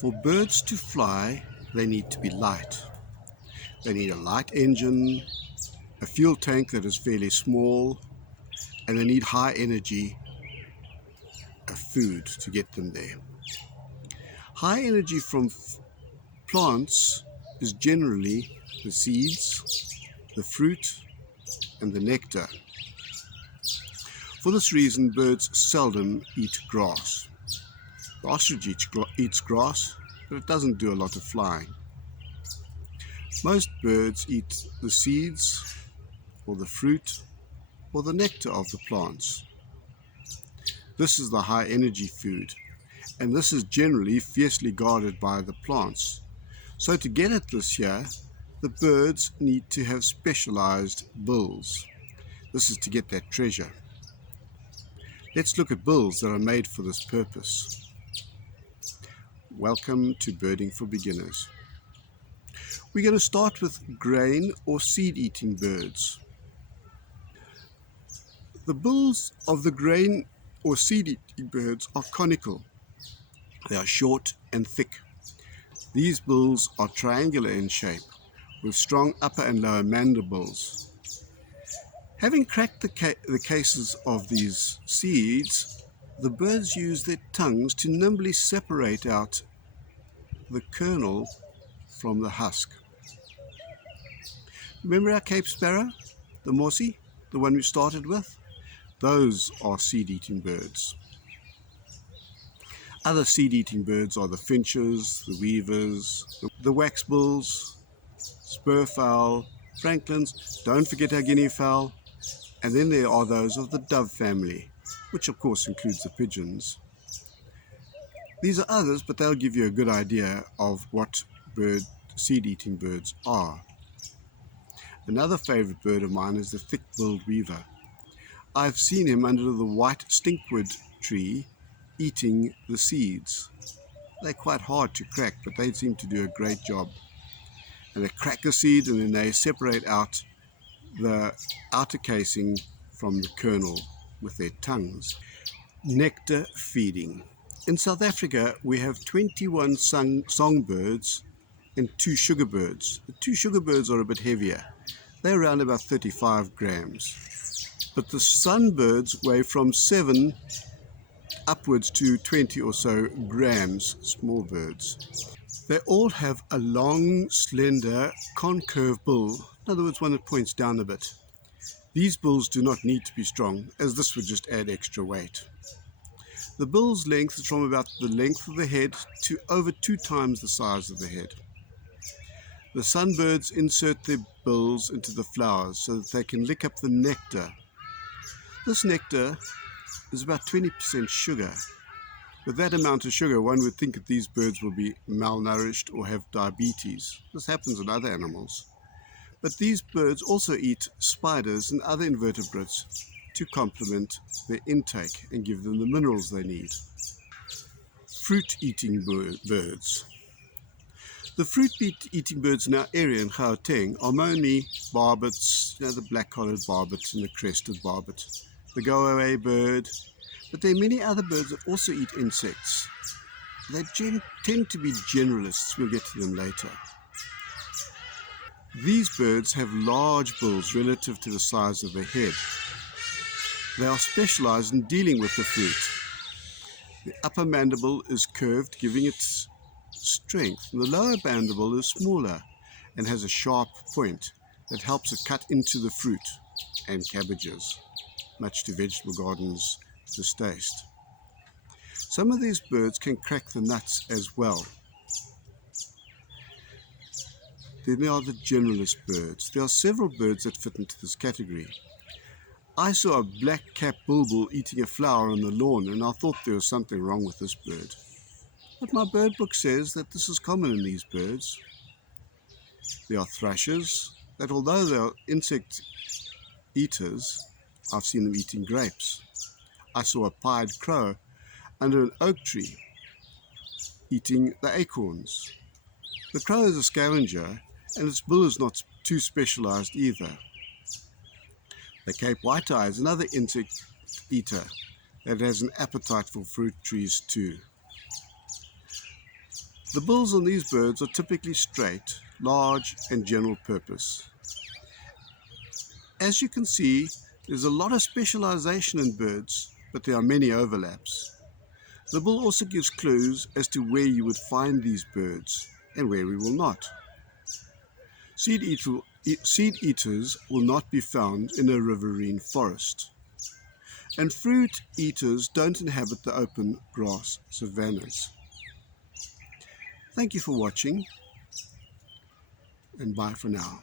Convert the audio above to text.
For birds to fly, they need to be light. They need a light engine, a fuel tank that is fairly small, and they need high energy food to get them there. High energy from plants is generally the seeds, the fruit, and the nectar. For this reason, birds seldom eat grass. The ostrich eats grass, but it doesn't do a lot of flying. Most birds eat the seeds, or the fruit, or the nectar of the plants. This is the high energy food, and this is generally fiercely guarded by the plants. So to get at this here, the birds need to have specialized bills. This is to get that treasure. Let's look at bills that are made for this purpose. Welcome to Birding for Beginners. We're going to start with grain or seed-eating birds. The bills of the grain or seed-eating birds are conical. They are short and thick. These bills are triangular in shape, with strong upper and lower mandibles. Having cracked the cases of these seeds, the birds use their tongues to nimbly separate out the kernel from the husk. Remember our Cape Sparrow, the Mossie, the one we started with? Those are seed-eating birds. Other seed-eating birds are the finches, the weavers, the waxbills, spurfowl, franklins, don't forget our guinea fowl, and then there are those of the dove family, which of course includes the pigeons. These are others, but they'll give you a good idea of what seed-eating birds are. Another favorite bird of mine is the thick-billed weaver. I've seen him under the white stinkwood tree eating the seeds. They're quite hard to crack, but they seem to do a great job. And they crack the seed and then they separate out the outer casing from the kernel with their tongues. Nectar feeding. In South Africa, we have 21 songbirds and 2 sugarbirds. The 2 sugarbirds are a bit heavier. They're around about 35 grams. But the sunbirds weigh from 7 upwards to 20 or so grams, small birds. They all have a long, slender, concave bill, in other words, one that points down a bit. These bills do not need to be strong, as this would just add extra weight. The bill's length is from about the length of the head to over 2 times the size of the head. The sunbirds insert their bills into the flowers so that they can lick up the nectar. This nectar is about 20% sugar. With that amount of sugar, one would think that these birds will be malnourished or have diabetes. This happens in other animals. But these birds also eat spiders and other invertebrates to complement their intake and give them the minerals they need. Fruit-eating birds. The fruit-eating birds in our area in Gauteng are mainly barbets, the black-collared barbet and the crested barbet, the go-away bird, but there are many other birds that also eat insects. They tend to be generalists. We'll get to them later. These birds have large bills relative to the size of their head. They are specialized in dealing with the fruit. The upper mandible is curved, giving it strength, and the lower mandible is smaller and has a sharp point that helps it cut into the fruit and cabbages, much to vegetable gardens' distaste. Some of these birds can crack the nuts as well. Then there are the generalist birds. There are several birds that fit into this category. I saw a black-capped bulbul eating a flower on the lawn, and I thought there was something wrong with this bird. But my bird book says that this is common in these birds. There are thrushes that, although they are insect eaters, I've seen them eating grapes. I saw a pied crow under an oak tree eating the acorns. The crow is a scavenger, and its bill is not too specialized either. The Cape white-eye is another insect eater that has an appetite for fruit trees too. The bills on these birds are typically straight, large and general purpose. As you can see, there's a lot of specialization in birds, but there are many overlaps. The bill also gives clues as to where you would find these birds and where we will not. Seed eaters will not be found in a riverine forest, and fruit eaters don't inhabit the open grass savannas. Thank you for watching, and bye for now.